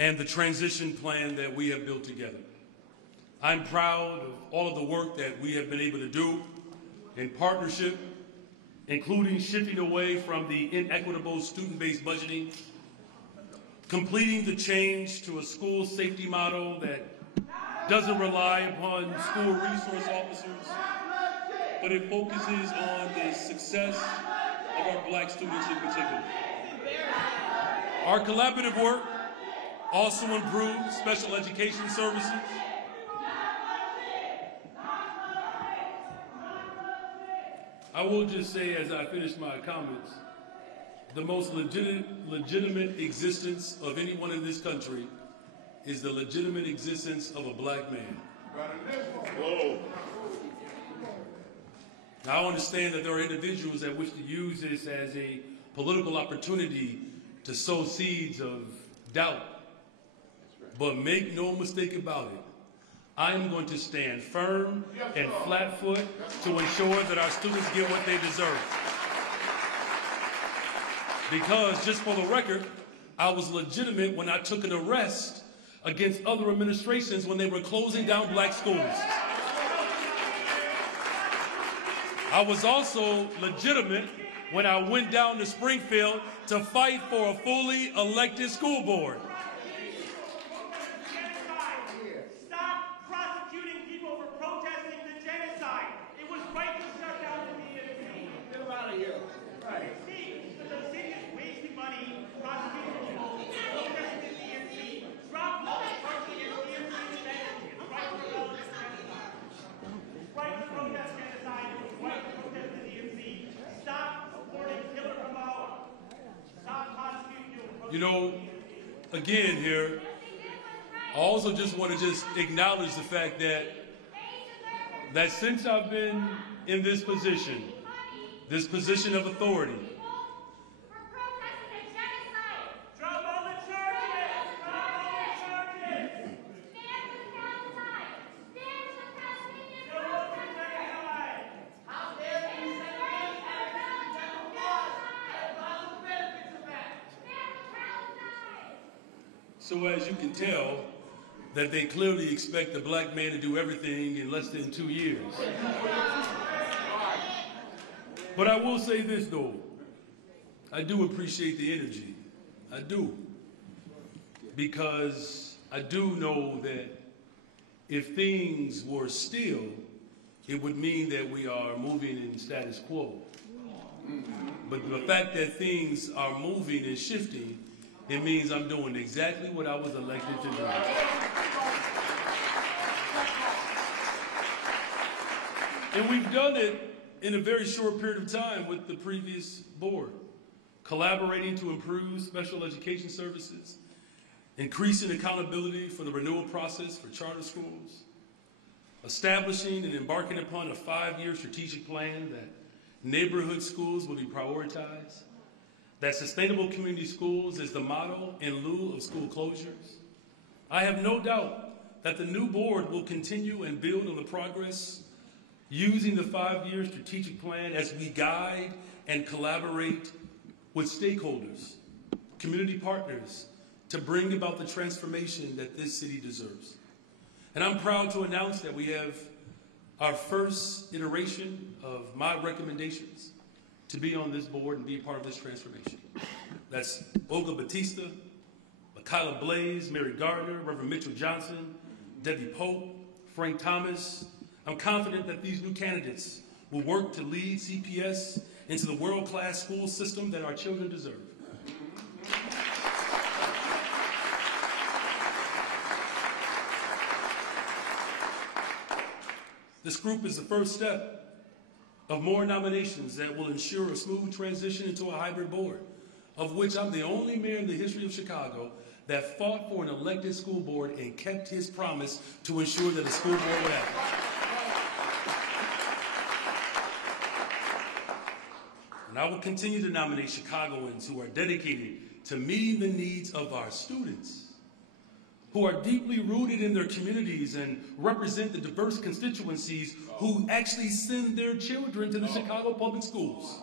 and the transition plan that we have built together. I'm proud of all of the work that we have been able to do in partnership, including shifting away from the inequitable student-based budgeting, completing the change to a school safety model that doesn't rely upon school resource officers, but it focuses on the success of our Black students in particular. Our collaborative work also improves special education services, I will just say, as I finish my comments, the most legitimate existence of anyone in this country is the legitimate existence of a Black man. Whoa. Now, I understand that there are individuals that wish to use this as a political opportunity to sow seeds of doubt. But make no mistake about it, I am going to stand firm and flat-foot to ensure that our students get what they deserve. Because, just for the record, I was legitimate when I took an arrest against other administrations when they were closing down Black schools. I was also legitimate when I went down to Springfield to fight for a fully elected school board. Stop prosecuting people for protesting the genocide. It was right to shut down the DNC. Get them out of here. Right. See, the city is wasting money prosecuting people protesting the DNC. Drop all the charges against DNC defendants. It's right to relevant genocide. It's right to protest genocide. It's right to protest the DNC. Stop supporting Killer Kamala. Stop prosecuting people for You know, again here, I also just want to acknowledge the fact that since I've been in this position of authority, drop all the charges! Drop all the charges! How dare you so as you can tell, that they clearly expect the Black man to do everything in less than 2 years. But I will say this though, I do appreciate the energy, I do. Because I do know that if things were still, it would mean that we are moving in status quo. But the fact that things are moving and shifting, it means I'm doing exactly what I was elected to do. And we've done it in a very short period of time with the previous board, collaborating to improve special education services, increasing accountability for the renewal process for charter schools, establishing and embarking upon a 5-year strategic plan that neighborhood schools will be prioritized, that sustainable community schools is the model in lieu of school closures. I have no doubt that the new board will continue and build on the progress using the 5-year strategic plan as we guide and collaborate with stakeholders, community partners, to bring about the transformation that this city deserves. And I'm proud to announce that we have our first iteration of my recommendations to be on this board and be a part of this transformation. That's Olga Batista, Michaela Blaze, Mary Gardner, Reverend Mitchell Johnson, Debbie Pope, Frank Thomas. I'm confident that these new candidates will work to lead CPS into the world-class school system that our children deserve. This group is the first step of more nominations that will ensure a smooth transition into a hybrid board, of which I'm the only mayor in the history of Chicago that fought for an elected school board and kept his promise to ensure that a school board would happen. And I will continue to nominate Chicagoans who are dedicated to meeting the needs of our students, who are deeply rooted in their communities and represent the diverse constituencies who actually send their children to the Chicago public schools.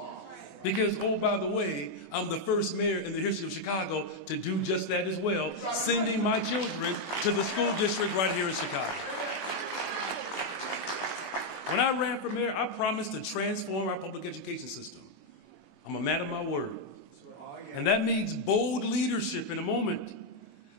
Because, oh, by the way, I'm the first mayor in the history of Chicago to do just that as well, sending my children to the school district right here in Chicago. When I ran for mayor, I promised to transform our public education system. I'm a man of my word. And that means bold leadership in a moment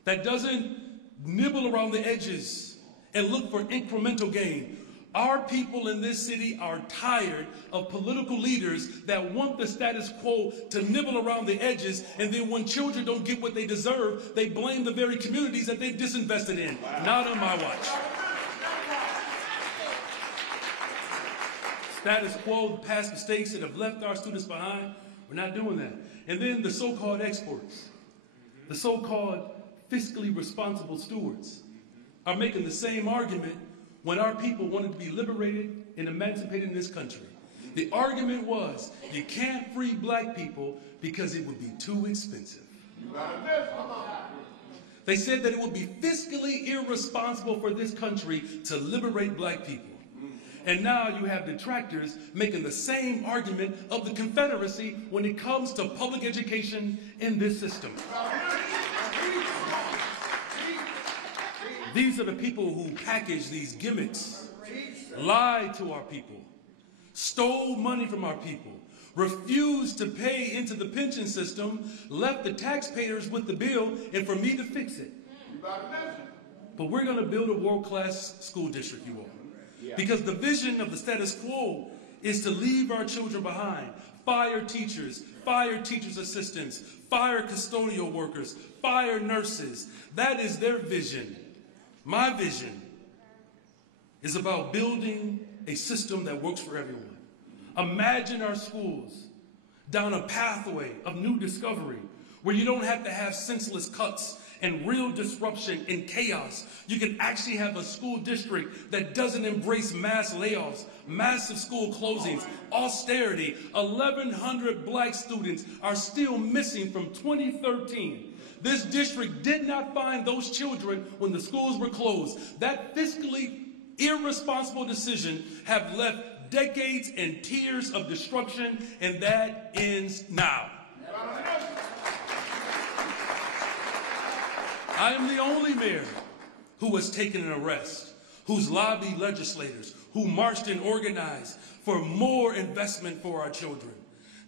that doesn't nibble around the edges and look for incremental gain. Our people in this city are tired of political leaders that want the status quo to nibble around the edges, and then when children don't get what they deserve, they blame the very communities that they've disinvested in. Not on my watch. Status quo, past mistakes that have left our students behind, we're not doing that. And then the so-called experts, the so-called fiscally responsible stewards, are making the same argument when our people wanted to be liberated and emancipated in this country. The argument was, you can't free black people because it would be too expensive. They said that it would be fiscally irresponsible for this country to liberate black people. And now you have detractors making the same argument of the Confederacy when it comes to public education in this system. These are the people who package these gimmicks, lied to our people, stole money from our people, refused to pay into the pension system, left the taxpayers with the bill, and for me to fix it. But we're going to build a world-class school district, you all. Because the vision of the status quo is to leave our children behind. Fire teachers assistants, fire custodial workers, fire nurses. That is their vision. My vision is about building a system that works for everyone. Imagine our schools down a pathway of new discovery where you don't have to have senseless cuts and real disruption and chaos. You can actually have a school district that doesn't embrace mass layoffs, massive school closings, austerity. 1,100 black students are still missing from 2013. This district did not find those children when the schools were closed. That fiscally irresponsible decision have left decades and tears of destruction, and that ends now. I am the only mayor who has taken an arrest, who's lobbied legislators, who marched and organized for more investment for our children.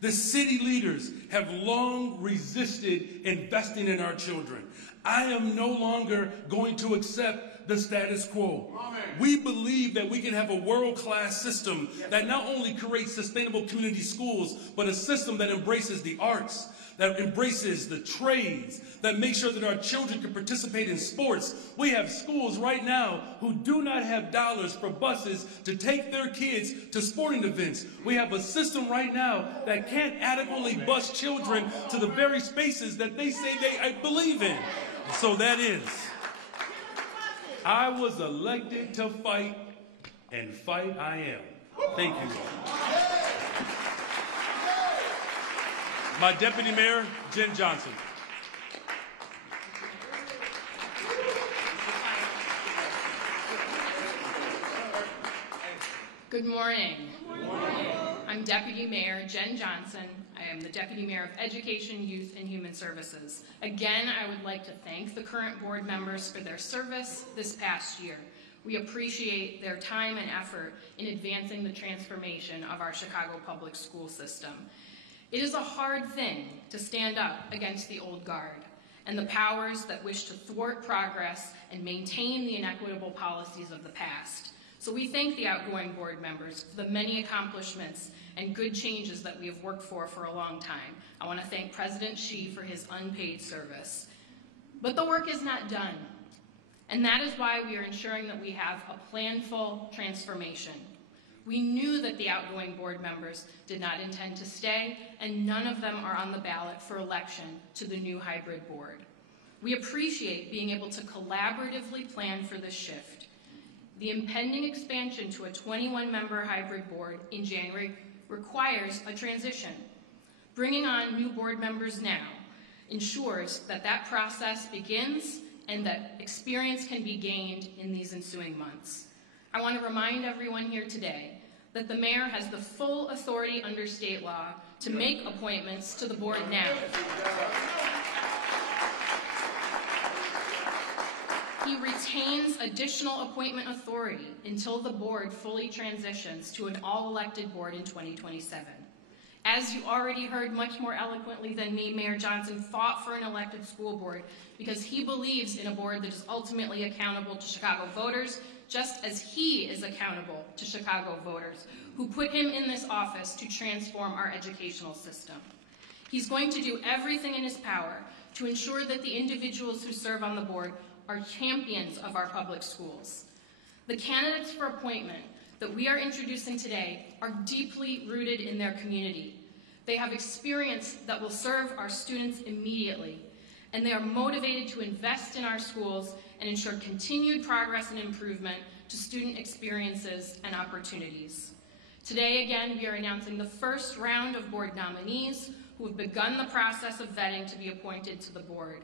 The city leaders have long resisted investing in our children. I am no longer going to accept the status quo. We believe that we can have a world-class system that not only creates sustainable community schools, but a system that embraces the arts, that embraces the trades, that makes sure that our children can participate in sports. We have schools right now who do not have dollars for buses to take their kids to sporting events. We have a system right now that can't adequately bus children to the very spaces that they say they believe in. So that is, I was elected to fight, and fight I am. Thank you. My Deputy Mayor, Jen Johnson. Good morning. Good morning. I'm Deputy Mayor Jen Johnson. I am the Deputy Mayor of Education, Youth, and Human Services. Again, I would like to thank the current board members for their service this past year. We appreciate their time and effort in advancing the transformation of our Chicago public school system. It is a hard thing to stand up against the old guard and the powers that wish to thwart progress and maintain the inequitable policies of the past. So we thank the outgoing board members for the many accomplishments and good changes that we have worked for a long time. I want to thank President Xi for his unpaid service. But the work is not done, and that is why we are ensuring that we have a planful transformation. We knew that the outgoing board members did not intend to stay, and none of them are on the ballot for election to the new hybrid board. We appreciate being able to collaboratively plan for this shift. The impending expansion to a 21-member hybrid board in January requires a transition. Bringing on new board members now ensures that that process begins and that experience can be gained in these ensuing months. I want to remind everyone here today that the mayor has the full authority under state law to make appointments to the board now. He retains additional appointment authority until the board fully transitions to an all-elected board in 2027. As you already heard much more eloquently than me, Mayor Johnson fought for an elected school board because he believes in a board that is ultimately accountable to Chicago voters, just as he is accountable to Chicago voters who put him in this office to transform our educational system. He's going to do everything in his power to ensure that the individuals who serve on the board are champions of our public schools. The candidates for appointment that we are introducing today are deeply rooted in their community. They have experience that will serve our students immediately, and they are motivated to invest in our schools and ensure continued progress and improvement to student experiences and opportunities. Today, again, we are announcing the first round of board nominees who have begun the process of vetting to be appointed to the board.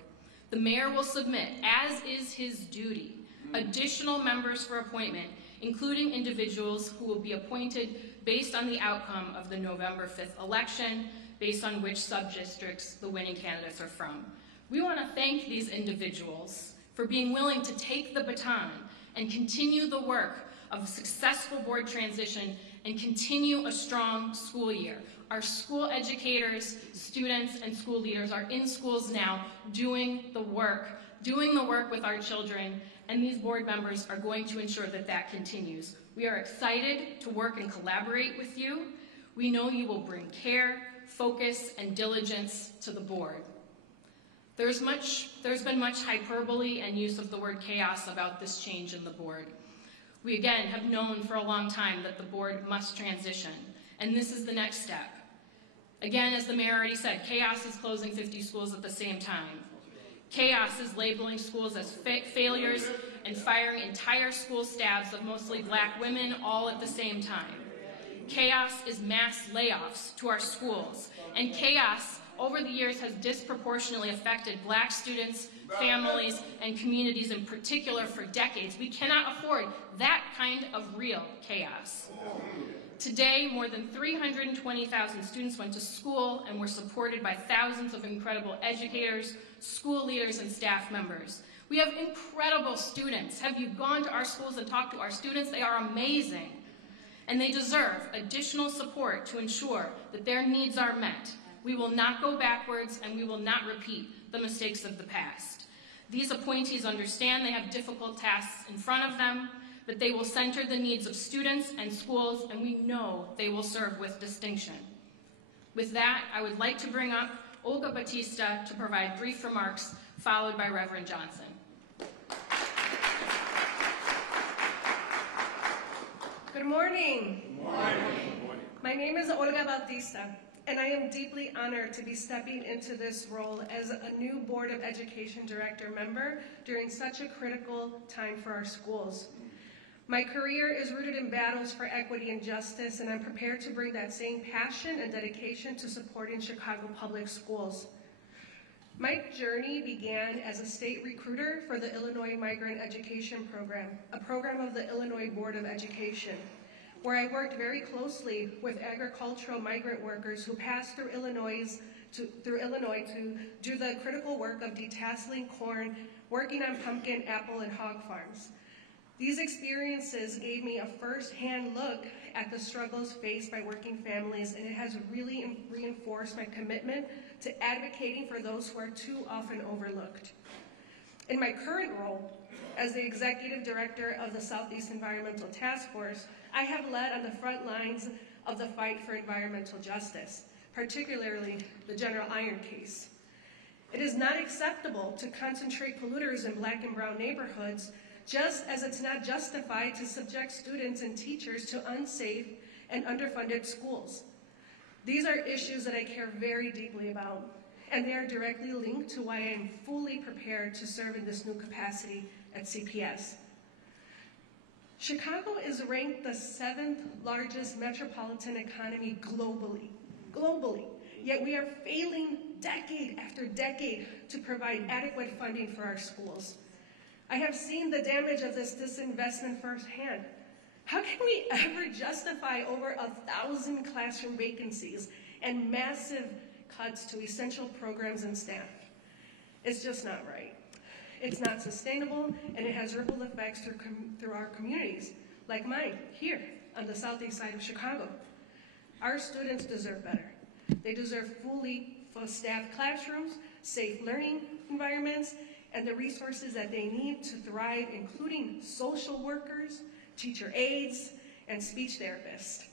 The mayor will submit, as is his duty, additional members for appointment, including individuals who will be appointed based on the outcome of the November 5th election, based on which sub-districts the winning candidates are from. We want to thank these individuals for being willing to take the baton and continue the work of a successful board transition and continue a strong school year. Our school educators, students, and school leaders are in schools now doing the work with our children, and these board members are going to ensure that that continues. We are excited to work and collaborate with you. We know you will bring care, focus, and diligence to the board. There's been much hyperbole and use of the word chaos about this change in the board. We again have known for a long time that the board must transition, and this is the next step. Again, as the mayor already said, chaos is closing 50 schools at the same time. Chaos is labeling schools as failures and firing entire school staffs of mostly black women all at the same time. Chaos is mass layoffs to our schools, and chaos over the years has disproportionately affected black students, families, and communities in particular for decades. We cannot afford that kind of real chaos. Today, more than 320,000 students went to school and were supported by thousands of incredible educators, school leaders, and staff members. We have incredible students. Have you gone to our schools and talked to our students? They are amazing. And they deserve additional support to ensure that their needs are met. We will not go backwards, and we will not repeat the mistakes of the past. These appointees understand they have difficult tasks in front of them, but they will center the needs of students and schools, and we know they will serve with distinction. With that, I would like to bring up Olga Batista to provide brief remarks, followed by Reverend Johnson. Good morning. Good morning. Good morning. My name is Olga Batista, and I am deeply honored to be stepping into this role as a new Board of Education Director member during such a critical time for our schools. My career is rooted in battles for equity and justice, and I'm prepared to bring that same passion and dedication to supporting Chicago public schools. My journey began as a state recruiter for the Illinois Migrant Education Program, a program of the Illinois Board of Education, where I worked very closely with agricultural migrant workers who passed through Illinois to do the critical work of detasseling corn, working on pumpkin, apple, and hog farms. These experiences gave me a first-hand look at the struggles faced by working families, and it has really reinforced my commitment to advocating for those who are too often overlooked. In my current role as the Executive Director of the Southeast Environmental Task Force, I have led on the front lines of the fight for environmental justice, particularly the General Iron case. It is not acceptable to concentrate polluters in black and brown neighborhoods, just as it's not justified to subject students and teachers to unsafe and underfunded schools. These are issues that I care very deeply about, and they are directly linked to why I am fully prepared to serve in this new capacity at CPS. Chicago is ranked the 7th largest metropolitan economy globally, yet we are failing decade after decade to provide adequate funding for our schools. I have seen the damage of this disinvestment firsthand. How can we ever justify over 1,000 classroom vacancies and massive cuts to essential programs and staff? It's just not right. It's not sustainable, and it has ripple effects through our communities, like mine, here on the southeast side of Chicago. Our students deserve better. They deserve fully staffed classrooms, safe learning environments, and the resources that they need to thrive, including social workers, teacher aides, and speech therapists.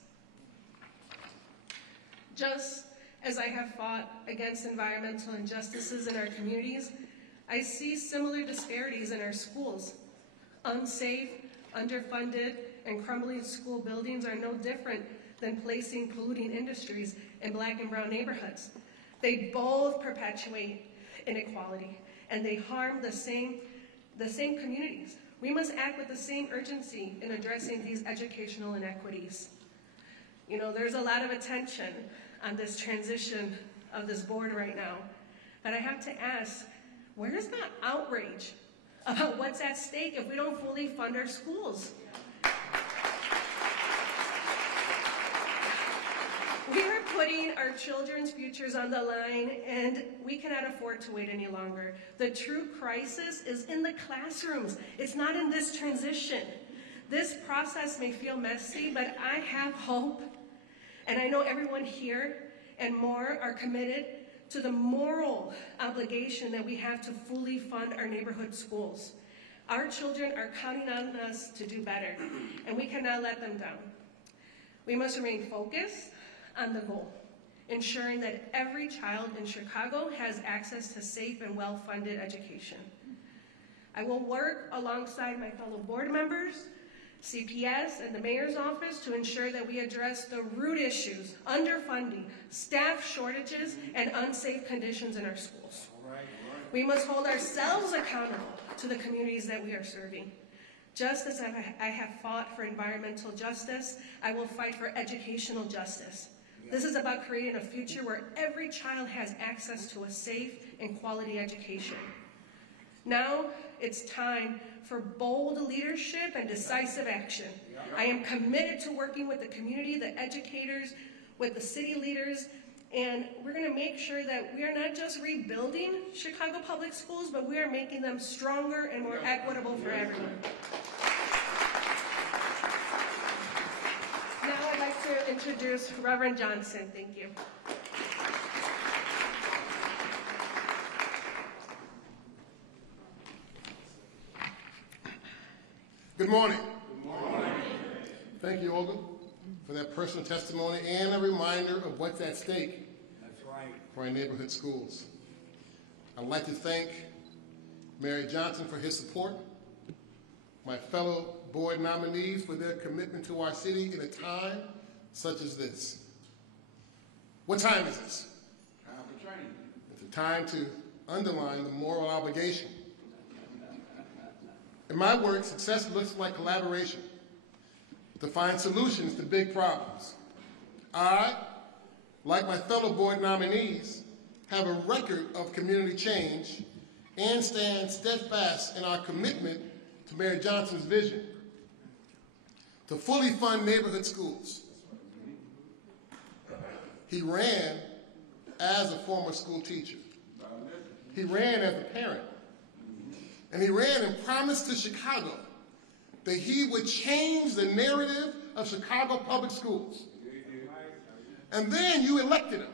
Just as I have fought against environmental injustices in our communities, I see similar disparities in our schools. Unsafe, underfunded, and crumbling school buildings are no different than placing polluting industries in Black and brown neighborhoods. They both perpetuate inequality, and they harm the same communities. We must act with the same urgency in addressing these educational inequities. You know, there's a lot of attention on this transition of this board right now, but I have to ask, where is that outrage about what's at stake if we don't fully fund our schools? We are putting our children's futures on the line, and we cannot afford to wait any longer. The true crisis is in the classrooms. It's not in this transition. This process may feel messy, but I have hope, and I know everyone here and more are committed to the moral obligation that we have to fully fund our neighborhood schools. Our children are counting on us to do better, and we cannot let them down. We must remain focused on the goal, ensuring that every child in Chicago has access to safe and well-funded education. I will work alongside my fellow board members, CPS, and the mayor's office to ensure that we address the root issues: underfunding, staff shortages, and unsafe conditions in our schools. We must hold ourselves accountable to the communities that we are serving. Just as I have fought for environmental justice, I will fight for educational justice. This is about creating a future where every child has access to a safe and quality education. Now it's time for bold leadership and decisive action. I am committed to working with the community, the educators, with the city leaders, and we're going to make sure that we are not just rebuilding Chicago public schools, but we are making them stronger and more equitable for everyone. Now I'd like to introduce Reverend Johnson. Thank you. Good morning. Good morning. Thank you, Olga, for that personal testimony and a reminder of what's at stake. That's right. For our neighborhood schools. I'd like to thank Mayor Johnson for his support, my fellow board nominees for their commitment to our city in a time such as this. What time is this? Time for training. It's a time to underline the moral obligation. In my work, success looks like collaboration to find solutions to big problems. I, like my fellow board nominees, have a record of community change and stand steadfast in our commitment to Mayor Johnson's vision to fully fund neighborhood schools. He ran as a former school teacher. He ran as a parent. And he ran and promised to Chicago that he would change the narrative of Chicago public schools. And then you elected him.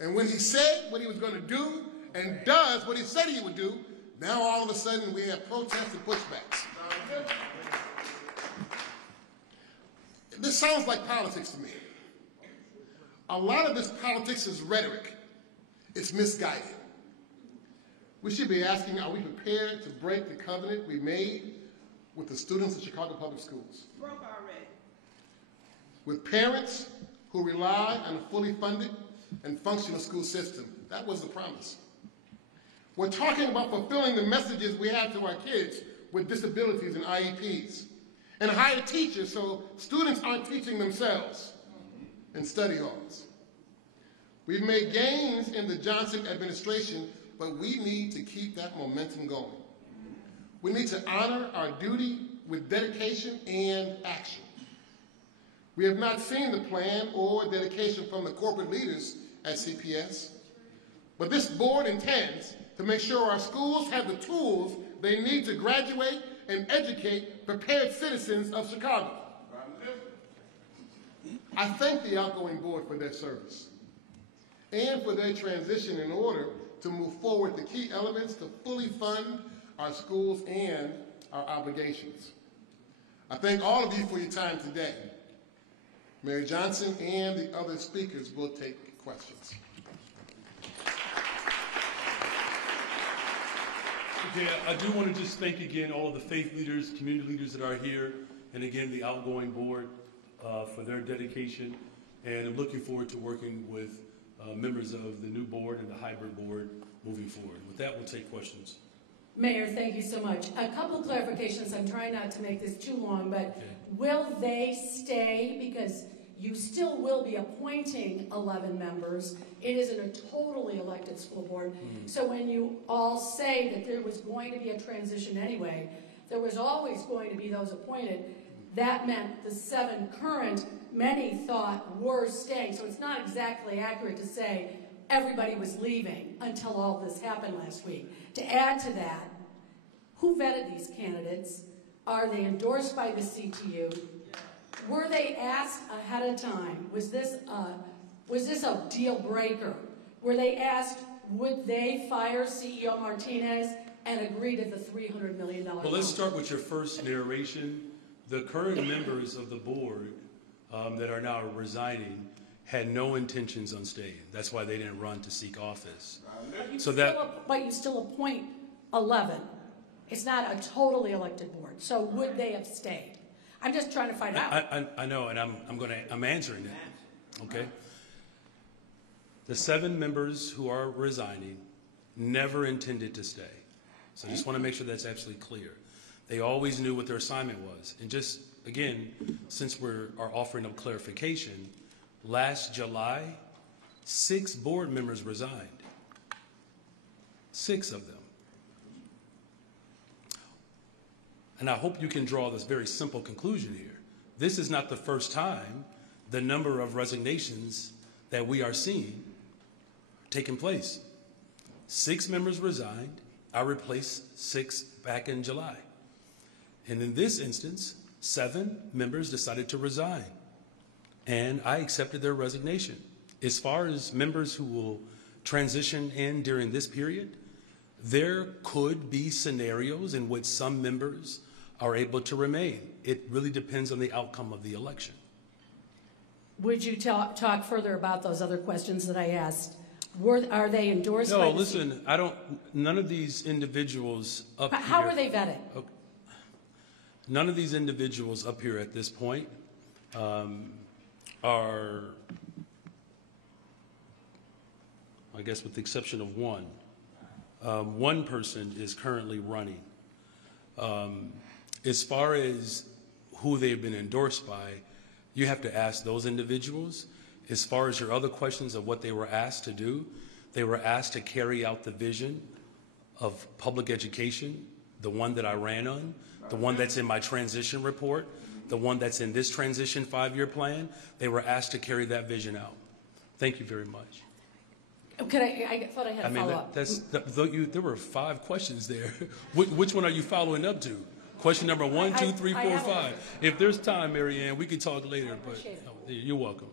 And when he said what he was going to do and does what he said he would do, now all of a sudden we have protests and pushbacks. This sounds like politics to me. A lot of this politics is rhetoric. It's misguided. We should be asking, are we prepared to break the covenant we made with the students of Chicago Public Schools? Broke already. With parents who rely on a fully funded and functional school system. That was the promise. We're talking about fulfilling the messages we have to our kids with disabilities and IEPs, and hire teachers so students aren't teaching themselves in study halls. We've made gains in the Johnson administration, but we need to keep that momentum going. We need to honor our duty with dedication and action. We have not seen the plan or dedication from the corporate leaders at CPS, but this board intends to make sure our schools have the tools they need to graduate and educate prepared citizens of Chicago. I thank the outgoing board for their service and for their transition in order to move forward the key elements to fully fund our schools and our obligations. I thank all of you for your time today. Mary Johnson and the other speakers will take questions. Okay, I do want to just thank again all of the faith leaders, community leaders that are here, and again the outgoing board for their dedication. And I'm looking forward to working with members of the new board and the hybrid board moving forward. With that, we'll take questions. Mayor, thank you so much. A couple clarifications. I'm trying not to make this too long, but Okay. Will they stay? Because you still will be appointing 11 members. It isn't a totally elected school board. So when you all say that there was going to be a transition anyway, there was always going to be those appointed. That meant the 7 current, many thought were staying. So it's not exactly accurate to say everybody was leaving until all this happened last week. To add to that, who vetted these candidates? Are they endorsed by the CTU? Were they asked ahead of time? Was this a deal breaker? Were they asked, would they fire CEO Martinez and agree to the $300 million Well, let's start with your first narration. The current members of the board that are now resigning had no intentions on staying. That's why they didn't run to seek office. But you still appoint 11. It's not a totally elected board. So would they have stayed? I'm just trying to find out. I know, and I'm answering it. Okay. The 7 members who are resigning never intended to stay. So I just want to make sure that's absolutely clear. They always knew what their assignment was. And just again, since we are offering up clarification, last July, 6 board members resigned. 6 of them. And I hope you can draw this very simple conclusion here. This is not the first time the number of resignations that we are seeing taking place. 6 members resigned. I replaced 6 back in July. And in this instance, 7 members decided to resign. And I accepted their resignation. As far as members who will transition in during this period, there could be scenarios in which some members are able to remain. It really depends on the outcome of the election. Would you talk further about those other questions that I asked? Are they endorsed by No, the listen, none of these individuals up here. How are they vetted? Okay. None of these individuals up here at this point are, I guess with the exception of one. One person is currently running. As far as who they've been endorsed by, you have to ask those individuals. As far as your other questions of what they were asked to do, they were asked to carry out the vision of public education, the one that I ran on, the one that's in my transition report, the one that's in this transition 5-year plan. They were asked to carry that vision out. Thank you very much. I thought I had a follow-up. There were 5 questions there. Which one are you following up to? Question number 1, 2, 3, 4, 5. If there's time, Mary Ann, we can talk later. But you're welcome.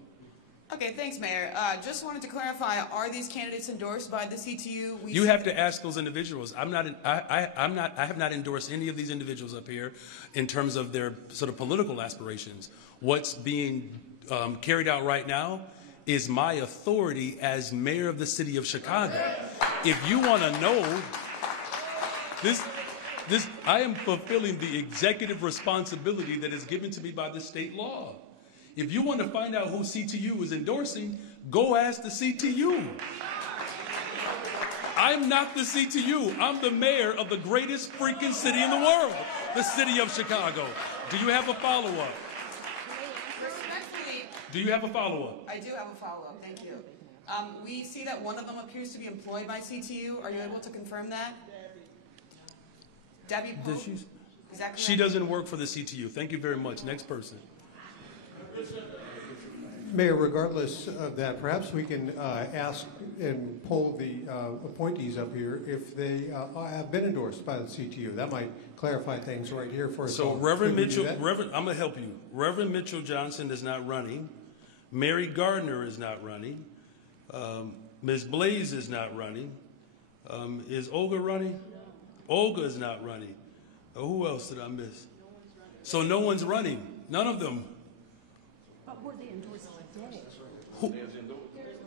Okay, thanks, Mayor. Just wanted to clarify: are these candidates endorsed by the CTU? You have to ask those individuals. I have not endorsed any of these individuals up here in terms of their sort of political aspirations. What's being carried out right now is my authority as mayor of the city of Chicago. If you want to know this, I am fulfilling the executive responsibility that is given to me by the state law. If you want to find out who CTU is endorsing, go ask the CTU. I'm not the CTU. I'm the mayor of the greatest freaking city in the world, the city of Chicago. Do you have a follow-up? Respectfully, Do you have a follow-up? I do have a follow-up. Thank you. We see that one of them appears to be employed by CTU. Are you able to confirm that? Debbie Pope? Is that correct? She doesn't work for the CTU. Thank you very much. Next person. Mayor, regardless of that, perhaps we can ask and poll the appointees up here if they have been endorsed by the CTU. That might clarify things right here for us. So all. Reverend Could we do Mitchell, that? I'm going to help you. Reverend Mitchell Johnson is not running. Mary Gardner is not running. Ms. Blaze is not running. Is Olga running? Olga is not running. Who else did I miss? So no one's running. None of them. But were they endorsed today?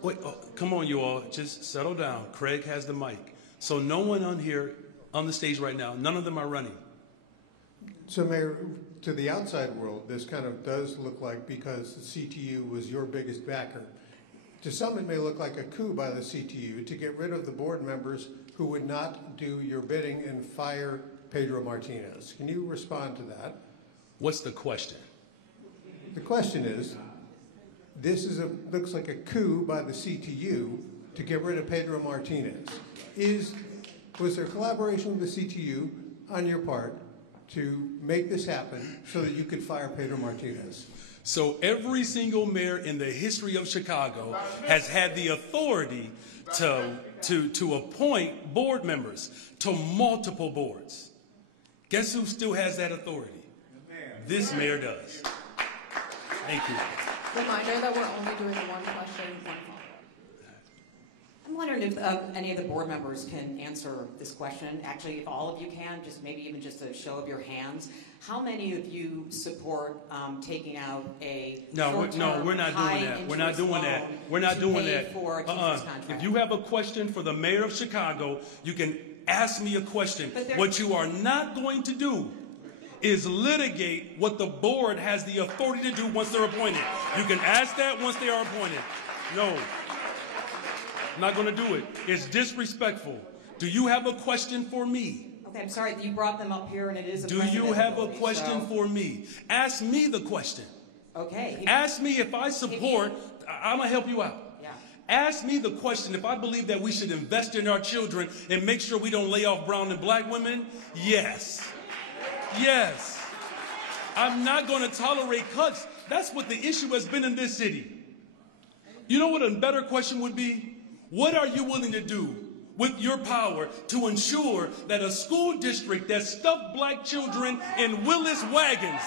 Wait, come on, you all. Just settle down. Craig has the mic. So no one on here, on the stage right now, none of them are running. So, Mayor, to the outside world, this kind of does look like, because the CTU was your biggest backer, to some it may look like a coup by the CTU to get rid of the board members who would not do your bidding and fire Pedro Martinez. Can you respond to that? What's the question? The question is, this looks like a coup by the CTU to get rid of Pedro Martinez. Was there collaboration with the CTU on your part to make this happen so that you could fire Pedro Martinez? So every single mayor in the history of Chicago has had the authority to appoint board members to multiple boards. Guess who still has that authority? This mayor does. Thank you. Reminder that we're only doing one question, one follow-up. I'm wondering if any of the board members can answer this question. Actually, if all of you can, just maybe even just a show of your hands. How many of you support taking out a No, we're not doing that. We're not doing that. We're not doing that. For a teacher's contract? If you have a question for the mayor of Chicago, you can ask me a question. But What you are not going to do is litigate what the board has the authority to do once they're appointed. You can ask that once they are appointed. No, I'm not going to do it. It's disrespectful. Do you have a question for me? Okay, I'm sorry, you brought them up here and it is a Do you have a question so... for me? Ask me the question. Okay. Ask me if I support, I'm going to help you out. Yeah. Ask me the question if I believe that we should invest in our children and make sure we don't lay off brown and black women. Yes. Yes. I'm not going to tolerate cuts. That's what the issue has been in this city. You know what a better question would be? What are you willing to do with your power to ensure that a school district that stuffed black children in Willis wagons?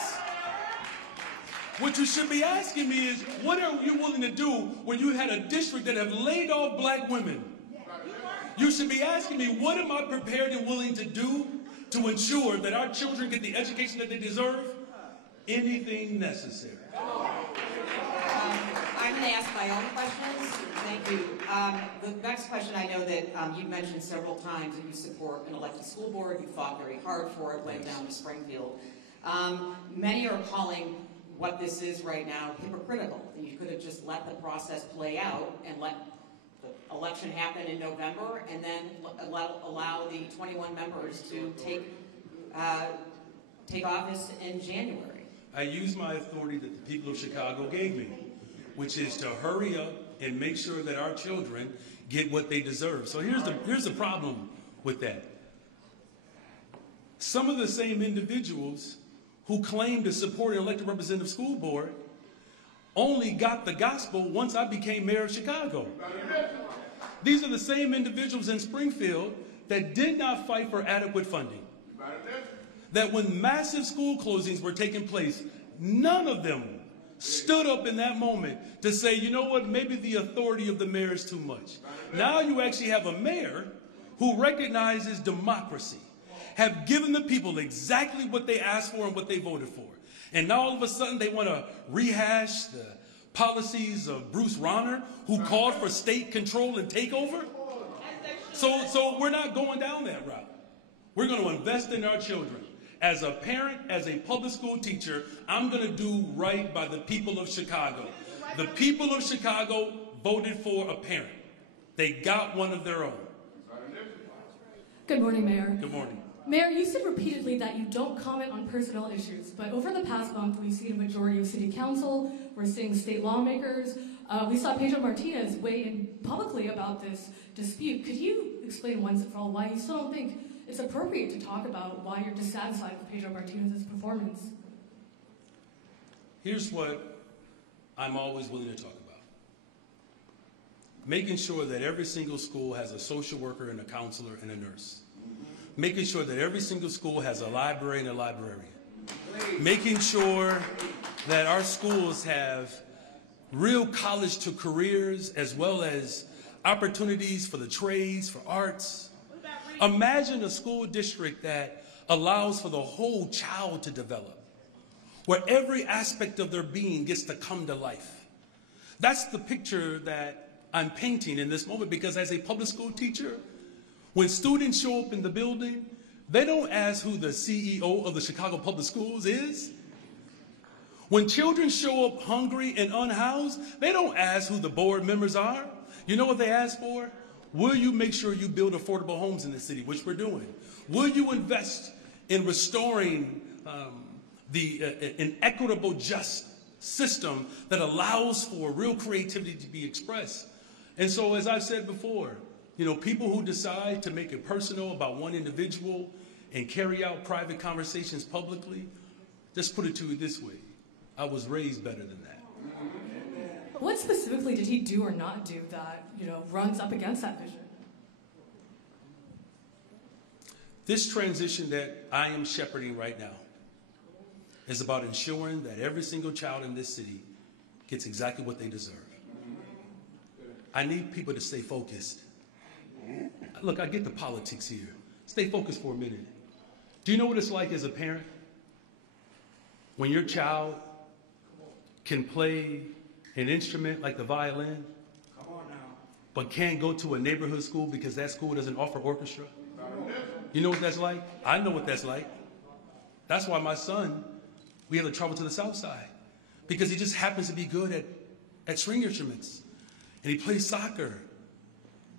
What you should be asking me is, what are you willing to do when you had a district that have laid off black women? You should be asking me, what am I prepared and willing to do to ensure that our children get the education that they deserve? Anything necessary. I'm going to ask my own questions. Thank you. The next question, I know that you've mentioned several times that you support an elected school board. You fought very hard for it, went down to Springfield. Many are calling what this is right now hypocritical. You could have just let the process play out and let the election happen in November and then allow the 21 members to take office in January. I use my authority that the people of Chicago gave me, which is to hurry up and make sure that our children get what they deserve. So here's the problem with that. Some of the same individuals who claim to support an elected representative school board only got the gospel once I became mayor of Chicago. These are the same individuals in Springfield that did not fight for adequate funding. That when massive school closings were taking place, none of them stood up in that moment to say, you know what, maybe the authority of the mayor is too much. Now you actually have a mayor who recognizes democracy, have given the people exactly what they asked for and what they voted for. And now all of a sudden they want to rehash the policies of Bruce Rauner, who called for state control and takeover. So we're not going down that route. We're going to invest in our children. As a parent, as a public school teacher, I'm going to do right by the people of Chicago. The people of Chicago voted for a parent. They got one of their own. Good morning, Mayor. Good morning. Mayor, you said repeatedly that you don't comment on personnel issues, but over the past month, we've seen a majority of city council, we're seeing state lawmakers. We saw Pedro Martinez weigh in publicly about this dispute. Could you explain once and for all why you still don't think it's appropriate to talk about why you're dissatisfied with Pedro Martinez's performance. Here's what I'm always willing to talk about. Making sure that every single school has a social worker and a counselor and a nurse. Making sure that every single school has a library and a librarian. Making sure that our schools have real college to careers as well as opportunities for the trades, for arts. Imagine a school district that allows for the whole child to develop, where every aspect of their being gets to come to life. That's the picture that I'm painting in this moment, because as a public school teacher, when students show up in the building, they don't ask who the CEO of the Chicago Public Schools is. When children show up hungry and unhoused, they don't ask who the board members are. You know what they ask for? Will you make sure you build affordable homes in the city, which we're doing? Will you invest in restoring an equitable, just system that allows for real creativity to be expressed? And so, as I've said before, you know, people who decide to make it personal about one individual and carry out private conversations publicly, just put it to you this way. I was raised better than that. What specifically did he do or not do that, runs up against that vision? This transition that I am shepherding right now is about ensuring that every single child in this city gets exactly what they deserve. I need people to stay focused. Look, I get the politics here. Stay focused for a minute. Do you know what it's like as a parent when your child can play an instrument like the violin, but can't go to a neighborhood school because that school doesn't offer orchestra? You know what that's like? I know what that's like. That's why my son, we have to travel to the South Side, because he just happens to be good at string instruments, and he plays soccer,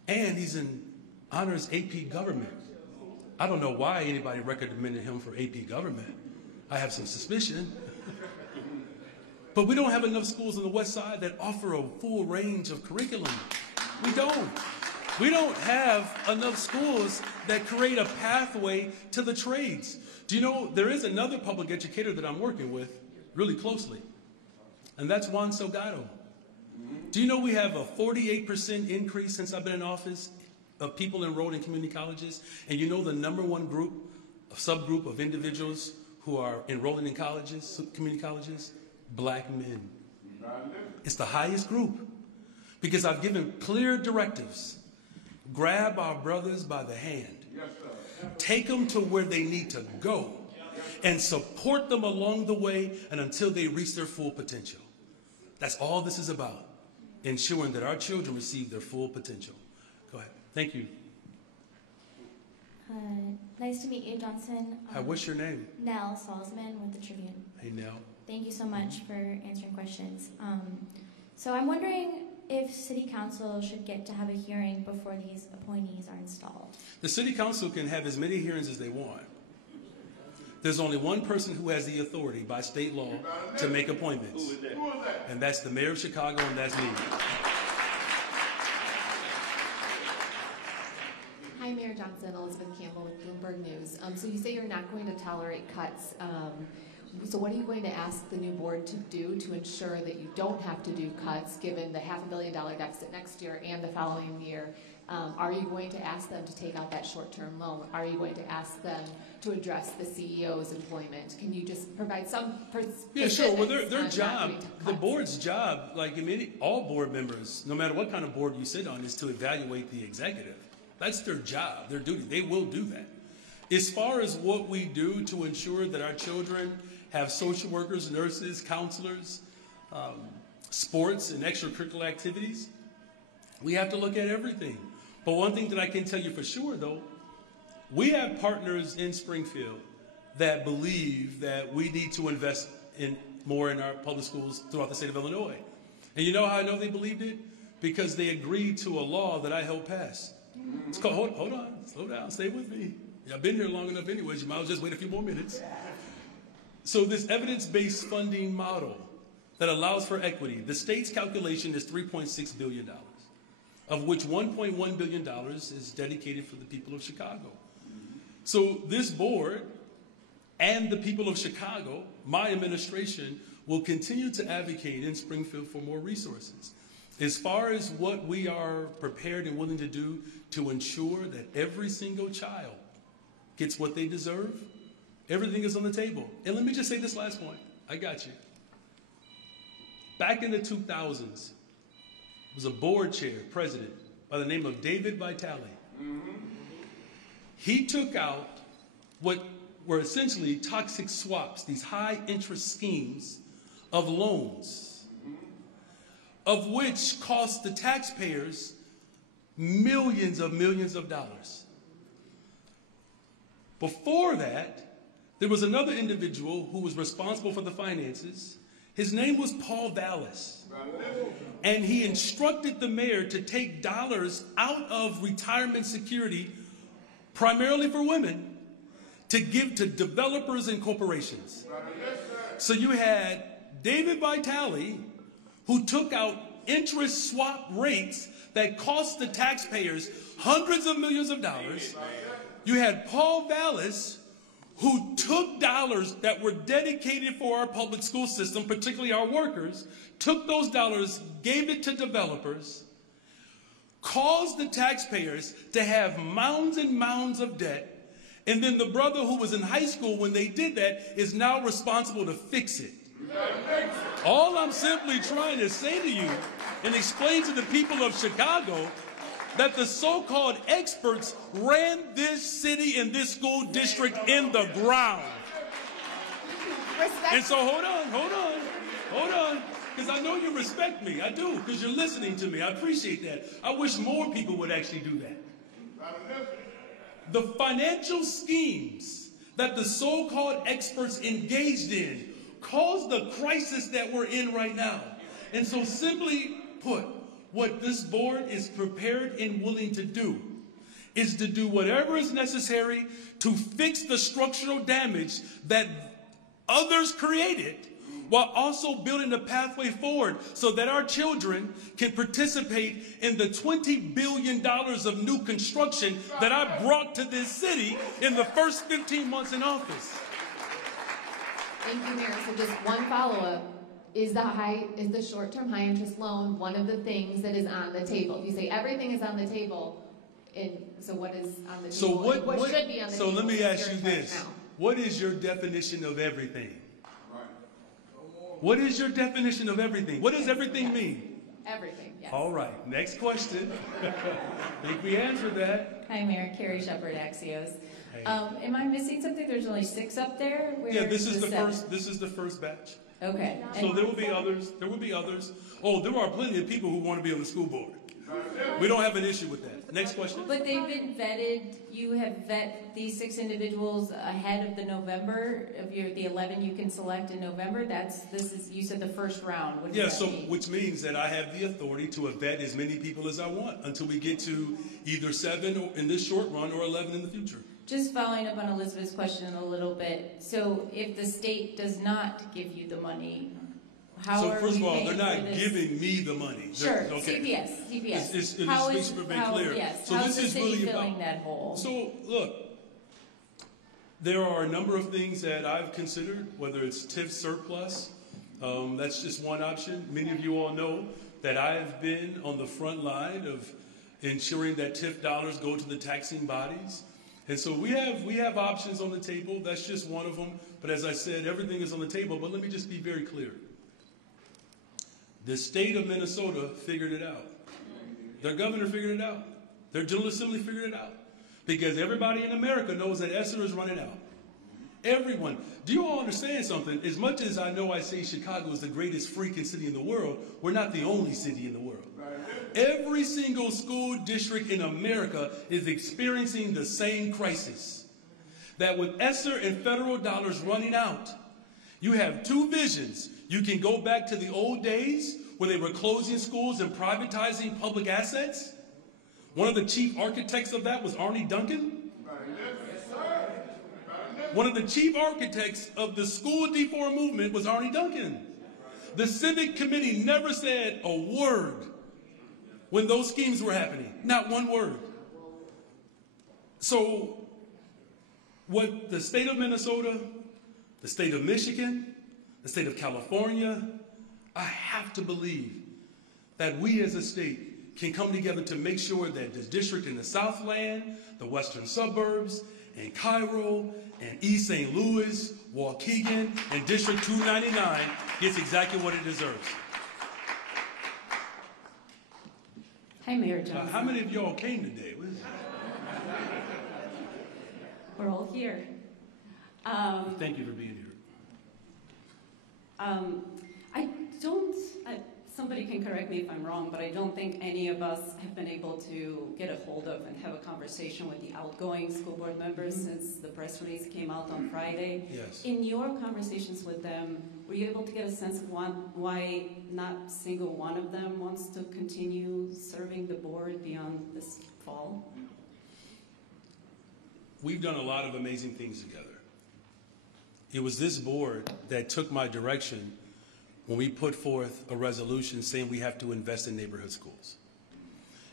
and he's in honors AP government. I don't know why anybody recommended him for AP government. I have some suspicion. But we don't have enough schools on the West Side that offer a full range of curriculum. We don't. We don't have enough schools that create a pathway to the trades. Do you know, there is another public educator that I'm working with really closely, and that's Juan Salgado. Do you know we have a 48% increase since I've been in office of people enrolled in community colleges? And you know the number one group, a subgroup of individuals who are enrolling in colleges, community colleges? Black men. It's the highest group, because I've given clear directives. Grab our brothers by the hand. Take them to where they need to go and support them along the way and until they reach their full potential. That's all this is about, ensuring that our children receive their full potential. Go ahead. Thank you. Nice to meet you, Johnson. Hi, what's your name? Nell Salzman with the Tribune. Hey, Nell. Thank you so much for answering questions. So I'm wondering if City Council should get to have a hearing before these appointees are installed. The City Council can have as many hearings as they want. There's only one person who has the authority by state law to make appointments. Who is that? And that's the mayor of Chicago, and that's me. Hi, Mayor Johnson. Elizabeth Campbell with Bloomberg News. So you say you're not going to tolerate cuts. So what are you going to ask the new board to do to ensure that you don't have to do cuts, given the $500 million deficit next year and the following year? Are you going to ask them to take out that short-term loan? Are you going to ask them to address the CEO's employment? Can you just provide some Yeah, sure. Well, their job, the board's job, like all board members, no matter what kind of board you sit on, is to evaluate the executive. That's their job, their duty. They will do that. As far as what we do to ensure that our children have social workers, nurses, counselors, sports, and extracurricular activities, we have to look at everything. But one thing that I can tell you for sure, though, we have partners in Springfield that believe that we need to invest more in our public schools throughout the state of Illinois. And you know how I know they believed it? Because they agreed to a law that I helped pass. It's called, hold on, slow down, stay with me. I've been here long enough anyways, you might as well just wait a few more minutes. So this evidence-based funding model that allows for equity, the state's calculation is $3.6 billion, of which $1.1 billion is dedicated for the people of Chicago. So this board and the people of Chicago, my administration, will continue to advocate in Springfield for more resources. As far as what we are prepared and willing to do to ensure that every single child gets what they deserve, everything is on the table. And let me just say this last point. I got you. Back in the 2000s, there was a board chair, president, by the name of David Vitale. He took out what were essentially toxic swaps, these high interest schemes of loans, of which cost the taxpayers millions of dollars. Before that, there was another individual who was responsible for the finances. His name was Paul Vallis. And he instructed the mayor to take dollars out of retirement security, primarily for women, to give to developers and corporations. So you had David Vitale, who took out interest swap rates that cost the taxpayers hundreds of millions of dollars. You had Paul Vallis, who took dollars that were dedicated for our public school system, particularly our workers, took those dollars, gave it to developers, caused the taxpayers to have mounds and mounds of debt, and then the brother who was in high school when they did that is now responsible to fix it. All I'm simply trying to say to you and explain to the people of Chicago that the so-called experts ran this city and this school district in the ground. And so hold on, because I know you respect me. I do, because you're listening to me. I appreciate that. I wish more people would actually do that. The financial schemes that the so-called experts engaged in caused the crisis that we're in right now. And so simply put, what this board is prepared and willing to do is to do whatever is necessary to fix the structural damage that others created, while also building a pathway forward so that our children can participate in the $20 billion of new construction that I brought to this city in the first 15 months in office. Thank you, Mayor. So just one follow-up. Is the short-term high-interest loan one of the things that is on the table? If you say everything is on the table, so what is on the table? So what should be on the table? So let me ask you right this. now? What is your definition of everything? What is your definition of everything? What does everything mean? Everything, yes. All right, next question. I think we answered that. Hi, Mayor. Carrie Shepard, Axios. Hey. Am I missing something? There's only 6 up there? Yeah, this is the first batch. Okay. So there will be others. There will be others. Oh, there are plenty of people who want to be on the school board. We don't have an issue with that. Next question. But they've been vetted. You have vet these 6 individuals ahead of the November of the 11 you can select in November. You said the first round. What does that mean? Which means that I have the authority to vet as many people as I want until we get to either 7 in this short run or 11 in the future. Just following up on Elizabeth's question a little bit. So if the state does not give you the money, how are we first of all, paying they're not for this? giving me the money. Sure, Okay. CPS. It's How to be is- super how- clear. yes, So how this is the is city really filling about that hole? So look, there are a number of things that I've considered, whether it's TIF surplus. That's just one option. Many of you all know that I've been on the front line of ensuring that TIF dollars go to the taxing bodies. And so we have options on the table. That's just one of them. But as I said, everything is on the table. But let me just be very clear. The state of Minnesota figured it out. Their governor figured it out. Their General Assembly figured it out. Because everybody in America knows that Esser is running out. Everyone. Do you all understand something? As much as I know I say Chicago is the greatest freaking city in the world, we're not the only city in the world. Every single school district in America is experiencing the same crisis. That with Esser and federal dollars running out, you have 2 visions. You can go back to the old days when they were closing schools and privatizing public assets. One of the chief architects of that was Arnie Duncan. One of the chief architects of the school D4 movement was Arnie Duncan. The civic committee never said a word when those schemes were happening. Not one word. So what the state of Minnesota, the state of Michigan, the state of California, I have to believe that we as a state can come together to make sure that the district in the Southland, the western suburbs, and Cairo, and East St. Louis, Waukegan, and District 299 gets exactly what it deserves. Hi, Mayor Johnson. How many of y'all came today? We're all here. Thank you for being here. I don't, somebody can correct me if I'm wrong, but I don't think any of us have been able to get a hold of and have a conversation with the outgoing school board members since the press release came out on Friday. Yes. In your conversations with them, were you able to get a sense of why not a single one of them wants to continue serving the board beyond this fall? We've done a lot of amazing things together. It was this board that took my direction when we put forth a resolution saying we have to invest in neighborhood schools.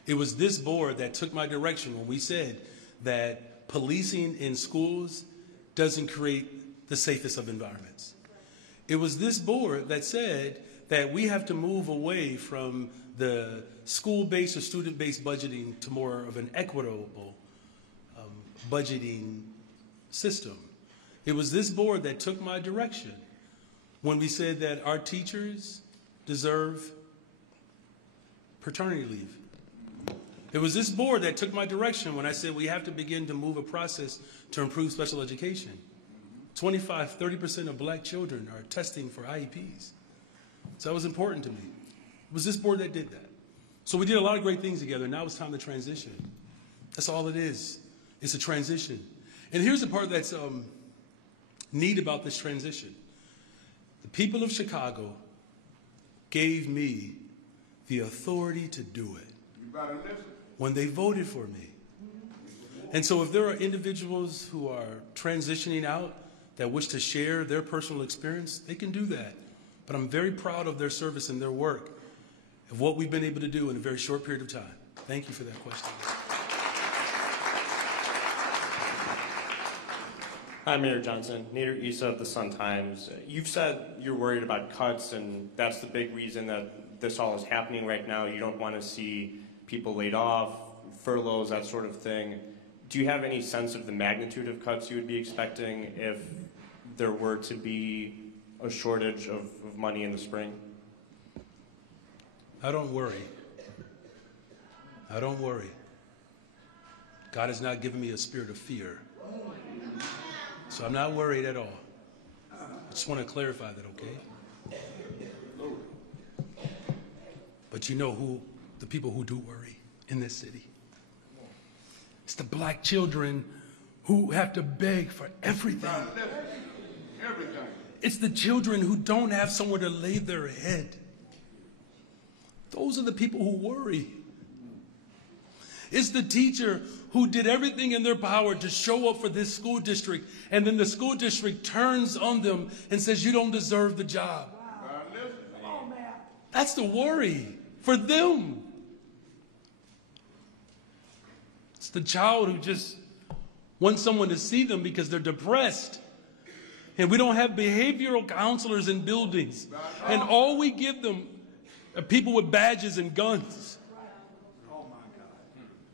It was this board that took my direction when we said that policing in schools doesn't create the safest of environments. It was this board that said that we have to move away from the school-based or student-based budgeting to more of an equitable budgeting system. It was this board that took my direction when we said that our teachers deserve paternity leave. It was this board that took my direction when I said we have to begin to move a process to improve special education. 25–30% of black children are testing for IEPs. So that was important to me. It was this board that did that. So we did a lot of great things together. Now it's time to transition. That's all it is. It's a transition. And here's the part that's neat about this transition. The people of Chicago gave me the authority to do it when they voted for me. And so if there are individuals who are transitioning out that wish to share their personal experience, they can do that. But I'm very proud of their service and their work, of what we've been able to do in a very short period of time. Thank you for that question. Hi, Mayor Johnson. Nader Issa of the Sun-Times. You've said you're worried about cuts, and that's the big reason that this all is happening right now. You don't want to see people laid off, furloughs, that sort of thing. Do you have any sense of the magnitude of cuts you would be expecting if there were to be a shortage of money in the spring? I don't worry. I don't worry. God has not given me a spirit of fear. So I'm not worried at all. I just want to clarify that, okay? But you know who, the people who do worry in this city? It's the black children who have to beg for everything. It's the children who don't have somewhere to lay their head. Those are the people who worry. It's the teacher who did everything in their power to show up for this school district, and then the school district turns on them and says, you don't deserve the job. That's the worry for them. It's the child who just wants someone to see them because they're depressed. And we don't have behavioral counselors in buildings. And all we give them are people with badges and guns.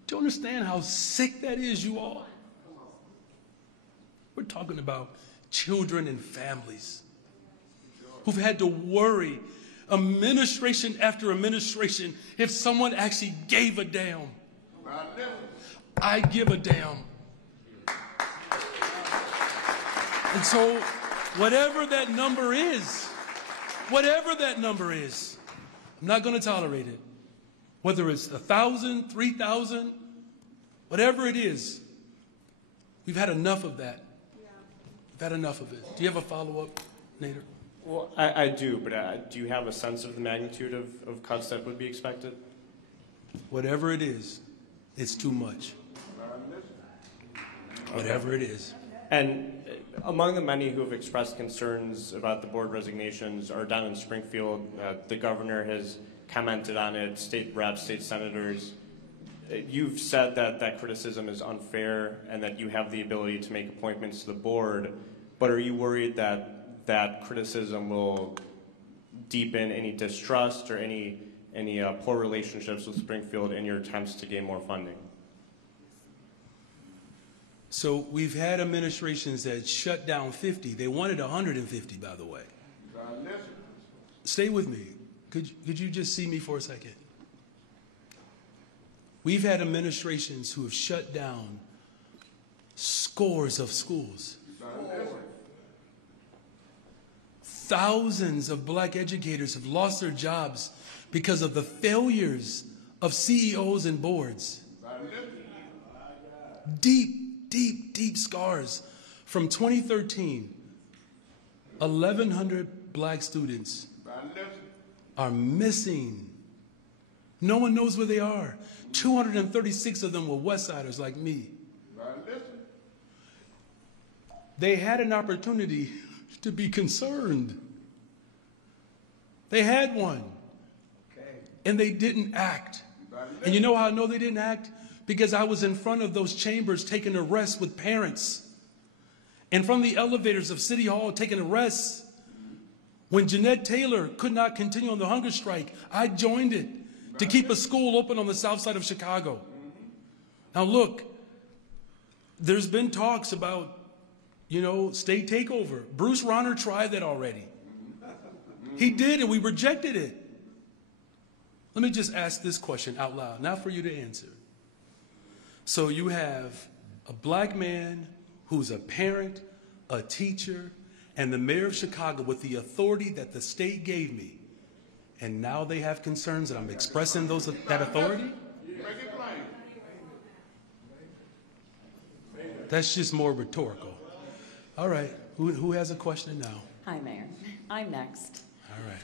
Do you understand how sick that is, you all? We're talking about children and families who've had to worry, administration after administration, if someone actually gave a damn. I give a damn. And so whatever that number is, I'm not going to tolerate it. Whether it's 1,000, 3,000, whatever it is, we've had enough of that. We've had enough of it. Do you have a follow-up, Nader? Well, I do, but do you have a sense of the magnitude of cuts that would be expected? Whatever it is, it's too much. Whatever it is. And among the many who have expressed concerns about the board resignations are down in Springfield. The governor has commented on it, state reps, state senators. You've said that that criticism is unfair and that you have the ability to make appointments to the board, but are you worried that that criticism will deepen any distrust or any poor relationships with Springfield in your attempts to gain more funding? So we've had administrations that shut down 50. They wanted 150, by the way. Stay with me. Could you just see me for a second? We've had administrations who have shut down scores of schools. Thousands of black educators have lost their jobs because of the failures of CEOs and boards. Deep scars. From 2013, 1,100 black students are missing. No one knows where they are. 236 of them were Westsiders like me. They had an opportunity to be concerned. They had one. And they didn't act. And you know how I know they didn't act? Because I was in front of those chambers taking arrests with parents. And from the elevators of City Hall taking arrests. When Jeanette Taylor could not continue on the hunger strike, I joined it to keep a school open on the south side of Chicago. Now look, there's been talks about, state takeover. Bruce Rauner tried that already. He did, and we rejected it. Let me just ask this question out loud, not for you to answer. So you have a black man who's a parent, a teacher, and the mayor of Chicago with the authority that the state gave me. And now they have concerns that I'm expressing that authority? That's just more rhetorical. All right, who has a question now? Hi, Mayor. I'm next. All right.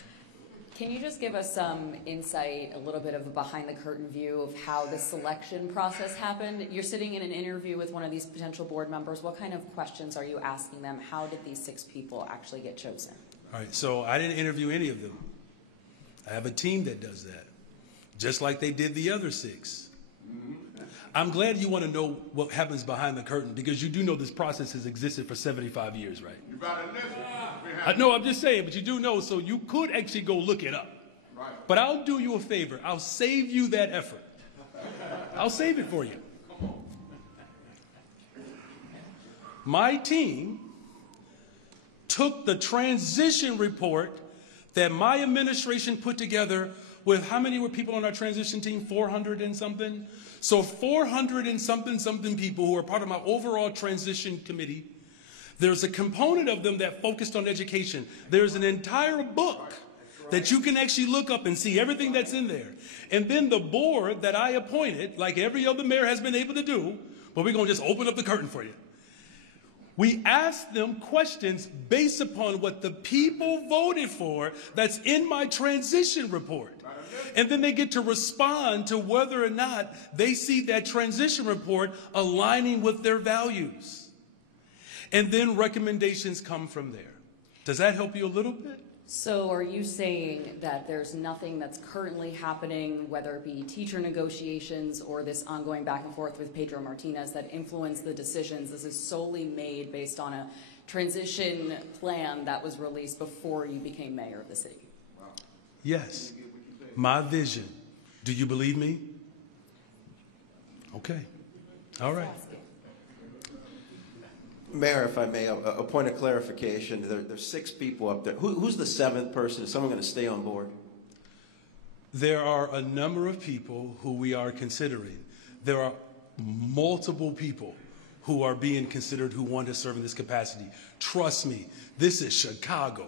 Can you just give us some insight, a little bit of a behind-the-curtain view of how the selection process happened? You're sitting in an interview with one of these potential board members. What kind of questions are you asking them? How did these 6 people actually get chosen? All right, so I didn't interview any of them. I have a team that does that, just like they did the other 6. I'm glad you want to know what happens behind the curtain, because you do know this process has existed for 75 years, right? You better listen. No, I'm just saying, but you do know, so you could actually go look it up. Right. But I'll do you a favor. I'll save you that effort. I'll save it for you. My team took the transition report that my administration put together with how many were people on our transition team? 400 and something? So 400 and something people who are part of my overall transition committee. There's a component of them that focused on education. There's an entire book that you can actually look up and see everything that's in there. And then the board that I appointed, like every other mayor has been able to do, but we're going to just open up the curtain for you. We asked them questions based upon what the people voted for that's in my transition report. And then they get to respond to whether or not they see that transition report aligning with their values. And then recommendations come from there. Does that help you a little bit? So are you saying that there's nothing that's currently happening, whether it be teacher negotiations or this ongoing back and forth with Pedro Martinez, that influence the decisions? This is solely made based on a transition plan that was released before you became mayor of the city? Yes. My vision. Do you believe me? Okay. All right. Mayor, if I may, a point of clarification. There's 6 people up there. Who's the 7th person? Is someone going to stay on board? There are a number of people who we are considering. There are multiple people who are being considered who want to serve in this capacity. Trust me, this is Chicago.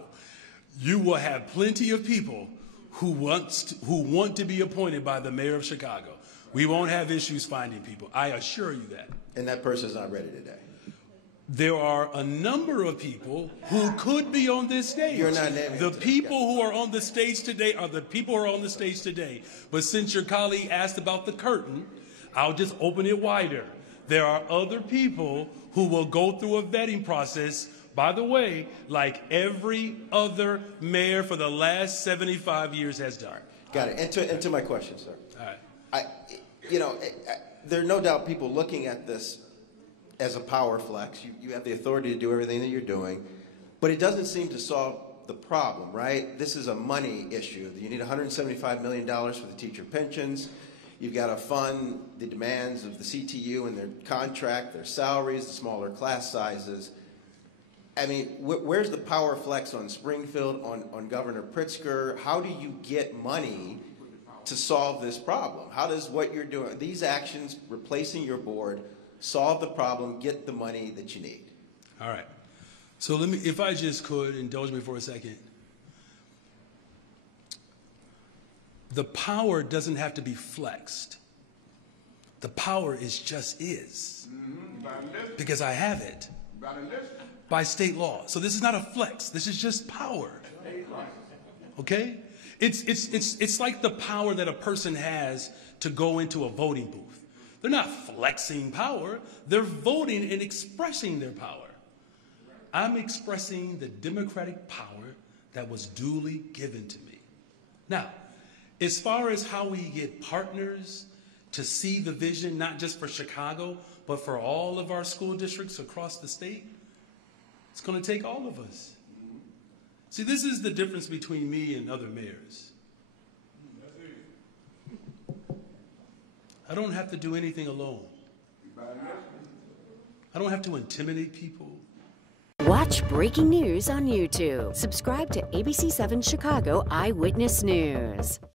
You will have plenty of people who want to be appointed by the mayor of Chicago. We won't have issues finding people. I assure you that. And that person's not ready today. There are a number of people who could be on this stage. You're not naming the people who are on the stage today are the people who are on the stage today. But since your colleague asked about the curtain, I'll just open it wider. There are other people who will go through a vetting process, by the way, like every other mayor for the last 75 years has done. Got it. And to my question, sir. All right. you know, there are no doubt people looking at this as a power flex. You have the authority to do everything that you're doing, but it doesn't seem to solve the problem, right? This is a money issue. You need $175 million for the teacher pensions. You've got to fund the demands of the CTU and their contract, their salaries, the smaller class sizes. I mean, where's the power flex on Springfield, on Governor Pritzker? How do you get money to solve this problem? How does what you're doing, these actions, replacing your board, solve the problem, get the money that you need? All right. So let me, if I just could, indulge me for a second. The power doesn't have to be flexed. The power just is. Because I have it. By state law. So this is not a flex. This is just power. Okay? It's like the power that a person has to go into a voting booth. They're not flexing power. They're voting and expressing their power. I'm expressing the democratic power that was duly given to me. Now, as far as how we get partners to see the vision, not just for Chicago, but for all of our school districts across the state, it's going to take all of us. See, this is the difference between me and other mayors. I don't have to do anything alone. I don't have to intimidate people. Watch breaking news on YouTube. Subscribe to ABC7 Chicago Eyewitness News.